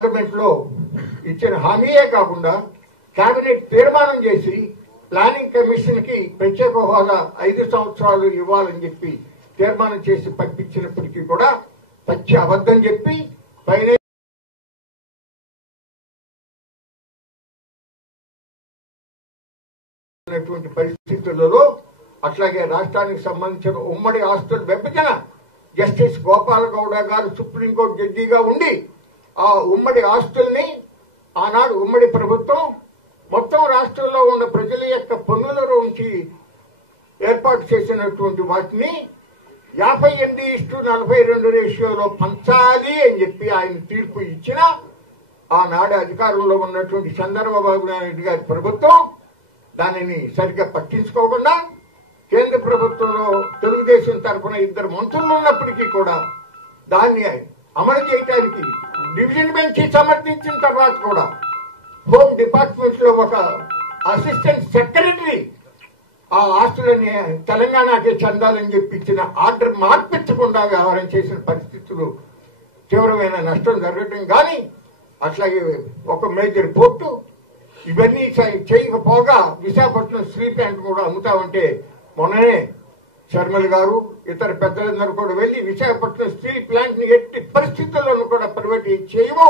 Parliament లో ఇచ్చిన హామీయే కాకుండా కేబినెట్ తీర్మానం చేసి ప్లానింగ్ కమిషన్ కి ప్రత్యేక హోదా 5 సంవత్సరాలు ఇవ్వాలని చెప్పి తీర్మానం చేసి పంపించినప్పటికీ కూడా పచ్చి అబద్ధం చెప్పి పైన పరిస్థితులలో అట్లాగే రాష్ట్రానికి సంబంధించిన ఉమ్మడి ఆస్తుల విభజన జస్టిస్ గోపాల్ గౌడ గారు సుప్రీంకోర్టు జడ్జిగా ఉండి ఆ ఉమ్మడి ఆస్తుల్ని ఆనాడు ఉమ్మడి ప్రభుత్వం మొత్తం రాష్ట్రంలో ఉన్న ప్రజల యొక్క పన్నుల నుంచి ఏర్పాటు చేసినటువంటి వాటిని 58:42 రేషియోలో పంచాలి అని చెప్పి ఆయన తీర్పు ఇచ్చిన ఆనాడు అధికారంలో ఉన్నటువంటి చంద్రబాబు నాయుడు గారి ప్రభుత్వం దానిని సరిగ్గా పట్టించుకోకుండా కేంద్ర ప్రభుత్వంలో తెలుగుదేశం తరఫున 2 మంత్రులు ఉన్నప్పటికీ కూడా దాన్ని అమలు చేయడానికి డివిజన్ బెంచ్ సమర్థించిన తర్వాత కూడా హోమ్ డిపార్ట్మెంట్ లో ఒక అసిస్టెంట్ సెక్రటరీ ఆ ఆస్తులని తెలంగాణకే చెందాలని చెప్పించిన ఆర్డర్ మార్పించకుండా వ్యవహారం చేసిన పరిస్థితులు తీవ్రమైన నష్టం జరగటం కానీ అట్లాగే ఒక మేజర్ పోర్టు ఇవన్నీ చేయకపోగా విశాఖపట్నం స్టీల్ ప్లాంట్ కూడా అమ్ముతామంటే మొన్ననే శర్మల్ గారు ఇతర పెద్దలందరూ కూడా వెళ్లి విశాఖపట్నం స్టీల్ ప్లాంట్ ని ఎట్టి పరిస్థితుల్లోనూ కూడా ప్రైవేట్ చేయవు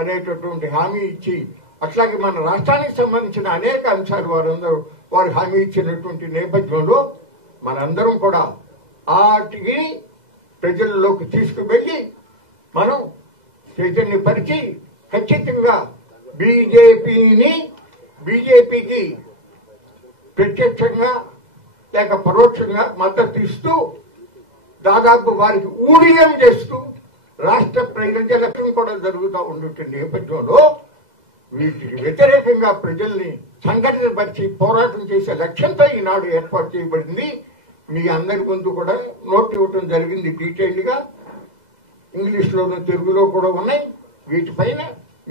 అనేటటువంటి హామీ ఇచ్చి అట్లాగే మన రాష్ట్రానికి సంబంధించిన అనేక అంశాలు వారు హామీ ఇచ్చినటువంటి నేపథ్యంలో మనందరం కూడా వాటికి ప్రజల్లోకి తీసుకువెళ్లి మనం చైతన్యపరిచి ఖచ్చితంగా బీజేపీకి ప్రత్యక్షంగా లేక పరోక్షంగా మద్దతు ఇస్తూ దాదాపు వారికి ఊడియం చేస్తూ రాష్ట్ర ప్రజలకు కూడా జరుగుతూ ఉన్నటువంటి నేపథ్యంలో వీటికి వ్యతిరేకంగా ప్రజల్ని సంఘటనపరిచి పోరాటం చేసే లక్ష్యంతో ఈనాడు ఏర్పాటు చేయబడింది. మీ అందరి ముందు కూడా నోట్ ఇవ్వటం జరిగింది డీటెయిల్డ్ గా. ఇంగ్లీష్ లోను తెలుగులో కూడా ఉన్నాయి. వీటిపైన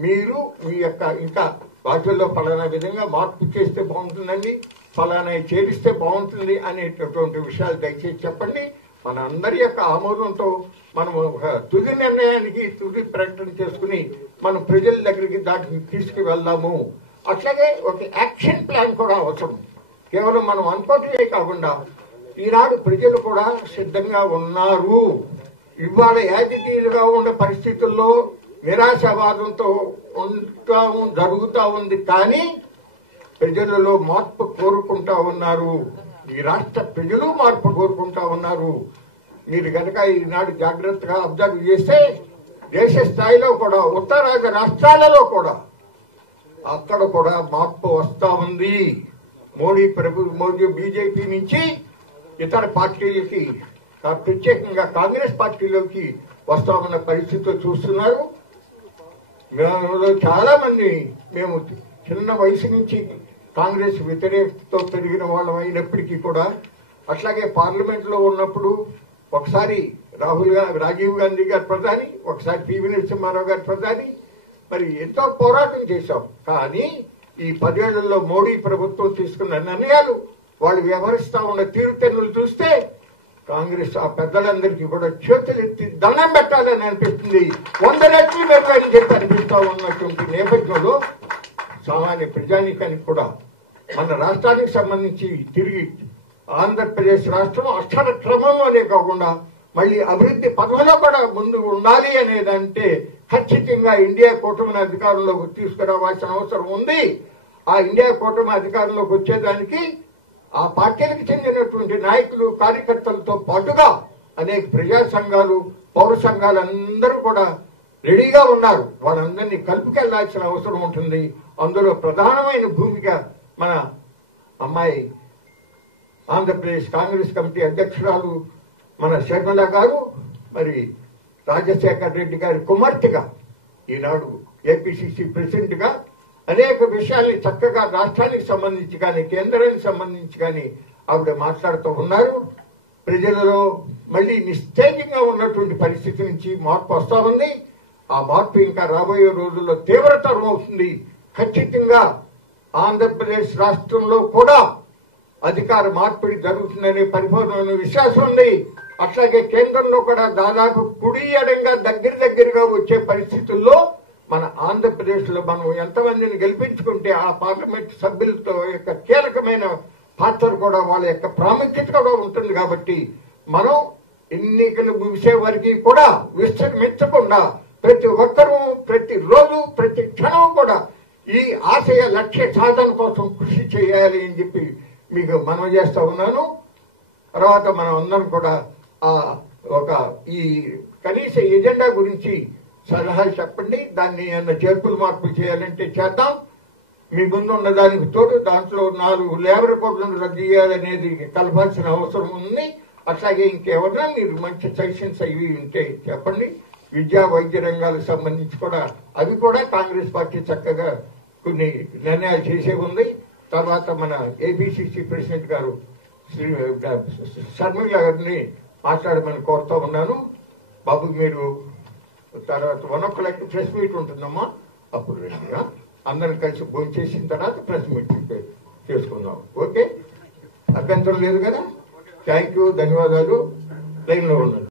మీరు మీ యొక్క ఇంకా వాటిల్లో ఫలానా విధంగా మార్పు చేస్తే బాగుంటుందండి, ఫలానా చేరిస్తే బాగుంటుంది అనేటటువంటి విషయాలు దయచేసి చెప్పండి. మన అందరి యొక్క ఆమోదంతో మనం ఒక తుది నిర్ణయానికి తుది ప్రకటన చేసుకుని మనం ప్రజల దగ్గరికి దాటిని తీసుకువెళ్దాము. అట్లాగే ఒక యాక్షన్ ప్లాన్ కూడా అవసరం. కేవలం మనం అనుకోవటమే కాకుండా ఈనాడు ప్రజలు కూడా సిద్ధంగా ఉన్నారు. ఇవాళ యాజిటీలుగా ఉన్న పరిస్థితుల్లో నిరాశావాదంతో జరుగుతూ ఉంది. కానీ ప్రజలలో మార్పు కోరుకుంటా ఉన్నారు. ఈ రాష్ట్ర ప్రజలు మార్పు కోరుకుంటా ఉన్నారు. మీరు కనుక ఈనాడు జాగ్రత్తగా అబ్జర్వ్ చేస్తే దేశ స్థాయిలో కూడా ఉత్తరాది రాష్ట్రాలలో కూడా అక్కడ కూడా మార్పు వస్తా ఉంది. మోడీ బీజేపీ నుంచి ఇతర పార్టీలకి ప్రత్యేకంగా కాంగ్రెస్ పార్టీలోకి వస్తా ఉన్న పరిస్థితులు చూస్తున్నారు. చాలా మంది మేము చిన్న వయసు నుంచి కాంగ్రెస్ వ్యతిరేకతతో పెరిగిన వాళ్ళం అయినప్పటికీ కూడా అట్లాగే పార్లమెంట్ లో ఉన్నప్పుడు ఒకసారి రాజీవ్ గాంధీ గారు ప్రధాని, ఒకసారి పివి నరసింహారావు గారు ప్రధాని, మరి ఎంతో పోరాటం చేశాం. కానీ ఈ 10 ఏళ్లలో మోడీ ప్రభుత్వం తీసుకున్న నిర్ణయాలు, వాళ్ళు వ్యవహరిస్తా ఉన్న తీరుతెన్నులు చూస్తే కాంగ్రెస్ ఆ పెద్దలందరికీ కూడా చేతులెత్తి దండం పెట్టాలని అనిపిస్తుంది. 100 రెట్లు మెరుగని చెప్పి అనిపిస్తా ఉన్నటువంటి నేపథ్యంలో సామాన్య ప్రజానీకానికి కూడా మన రాష్ట్రానికి సంబంధించి తిరిగి ఆంధ్రప్రదేశ్ రాష్ట్రం అక్షర క్రమంలోనే కాకుండా మళ్ళీ అభివృద్ధి పథంలో కూడా ముందు ఉండాలి అనేదంటే ఖచ్చితంగా ఇండియా కూటమిని అధికారంలోకి తీసుకురావాల్సిన అవసరం ఉంది. ఆ ఇండియా కూటమి అధికారంలోకి వచ్చేదానికి ఆ పార్టీలకు చెందినటువంటి నాయకులు, కార్యకర్తలతో పాటుగా అనేక ప్రజా సంఘాలు, పౌర సంఘాలు అందరూ కూడా రెడీగా ఉన్నారు. వాళ్ళందరినీ కలుపుకెళ్లాల్సిన అవసరం ఉంటుంది. అందులో ప్రధానమైన భూమిక మన అమ్మాయి ఆంధ్రప్రదేశ్ కాంగ్రెస్ కమిటీ అధ్యక్షురాలు మన శర్మల గారు, మరి రాజశేఖర్ రెడ్డి గారి కుమార్తెగా ఈనాడు ఏపీసీసీ ప్రెసిడెంట్ గా అనేక విషయాల్ని చక్కగా రాష్ట్రానికి సంబంధించి కానీ కేంద్రానికి సంబంధించి కానీ ఆవిడ మాట్లాడుతూ ఉన్నారు. ప్రజలలో మళ్లీ నిస్తేజంగా ఉన్నటువంటి పరిస్థితి నుంచి మార్పు వస్తా ఉంది. ఆ మార్పు ఇంకా రాబోయే రోజుల్లో తీవ్రతరం అవుతుంది. ఖచ్చితంగా ఆంధ్రప్రదేశ్ రాష్ట్రంలో కూడా అధికార మార్పిడి జరుగుతుందనే పరిపూర్ణమైన విశ్వాసం ఉంది. అట్లాగే కేంద్రంలో కూడా దాదాపు కుడి ఎడంగా దగ్గరగా వచ్చే పరిస్థితుల్లో మన ఆంధ్రప్రదేశ్ లో మనం ఎంతమందిని గెలిపించుకుంటే ఆ పార్లమెంట్ సభ్యులతో యొక్క కీలకమైన పాత్ర కూడా వాళ్ళ యొక్క ప్రాముఖ్యత కూడా ఉంటుంది. కాబట్టి మనం ఎన్నికలు ముగిసే వరకు కూడా విశ్రమించకుండా ప్రతి ఒక్కరూ ప్రతిరోజు ప్రతి క్షణం కూడా ఈ ఆశయ లక్ష్య సాధన కోసం కృషి చేయాలి అని చెప్పి మీకు మనవి చేస్తా ఉన్నాను. తర్వాత మనం అందరం కూడా ఒక ఈ కనీస ఎజెండా గురించి సలహాలు చెప్పండి. దాన్ని ఏమన్నా చేర్పులు మార్పులు చేయాలంటే చేద్దాం. మీ ముందు ఉన్న దానికి తోడు దాంట్లో 4 లేబర్ కోడ్లను రద్దు చేయాలనేది కలపాల్సిన అవసరం ఉంది. అట్లాగే ఇంకెవరన్నా మీరు మంచి సజెషన్స్ అవి ఉంటే చెప్పండి. విద్యా వైద్య రంగాలకు సంబంధించి కూడా అవి కూడా కాంగ్రెస్ పార్టీ చక్కగా కొన్ని నిర్ణయాలు చేసే ఉంది. తర్వాత మన ఏబిసిసి ప్రెసిడెంట్ గారు శ్రీ శర్మిల గారిని మాట్లాడమని కోరుతా ఉన్నాను. బాబు మీరు తర్వాత 1 o'clock ప్రెస్ మీట్ ఉంటుందమ్మా, అప్పుడు రెడీగా అందరం కలిసి భోజనం చేసిన తర్వాత ప్రెస్ మీట్ చేసుకుందాం. ఓకే, అభ్యంతరం లేదు కదా? థ్యాంక్ యూ, ధన్యవాదాలు. లైన్లో ఉన్నాను.